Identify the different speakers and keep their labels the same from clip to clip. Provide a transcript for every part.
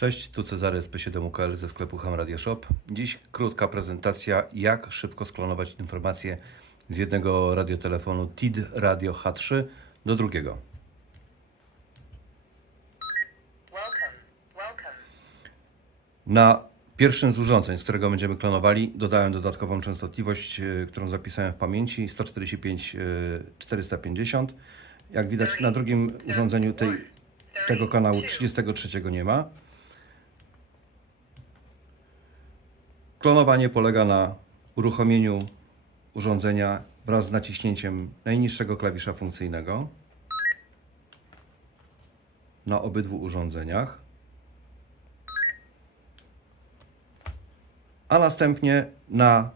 Speaker 1: Cześć, tu Cezary z P7UKL ze sklepu Ham Radio Shop. Dziś krótka prezentacja, jak szybko sklonować informacje z jednego radiotelefonu TID Radio H3 do drugiego. Na pierwszym z urządzeń, z którego będziemy klonowali, dodałem dodatkową częstotliwość, e, którą zapisałem w pamięci 145 e, 450. Jak widać na drugim urządzeniu tej, tego kanału 33 nie ma. Klonowanie polega na uruchomieniu urządzenia wraz z naciśnięciem najniższego klawisza funkcyjnego na obydwu urządzeniach. a następnie na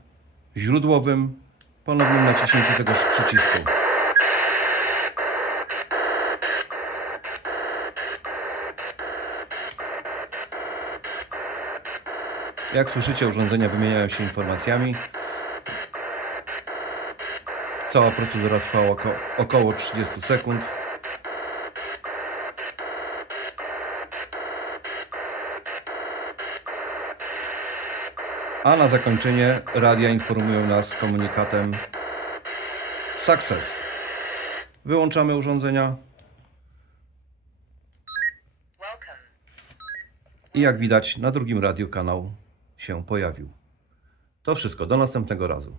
Speaker 1: źródłowym ponownym naciśnięciu tegoż przycisku. Jak słyszycie, urządzenia wymieniają się informacjami. Cała procedura trwała oko około 30 sekund. A na zakończenie radia informują nas komunikatem Success. Wyłączamy urządzenia i jak widać na drugim radiu kanał się pojawił. To wszystko, do następnego razu.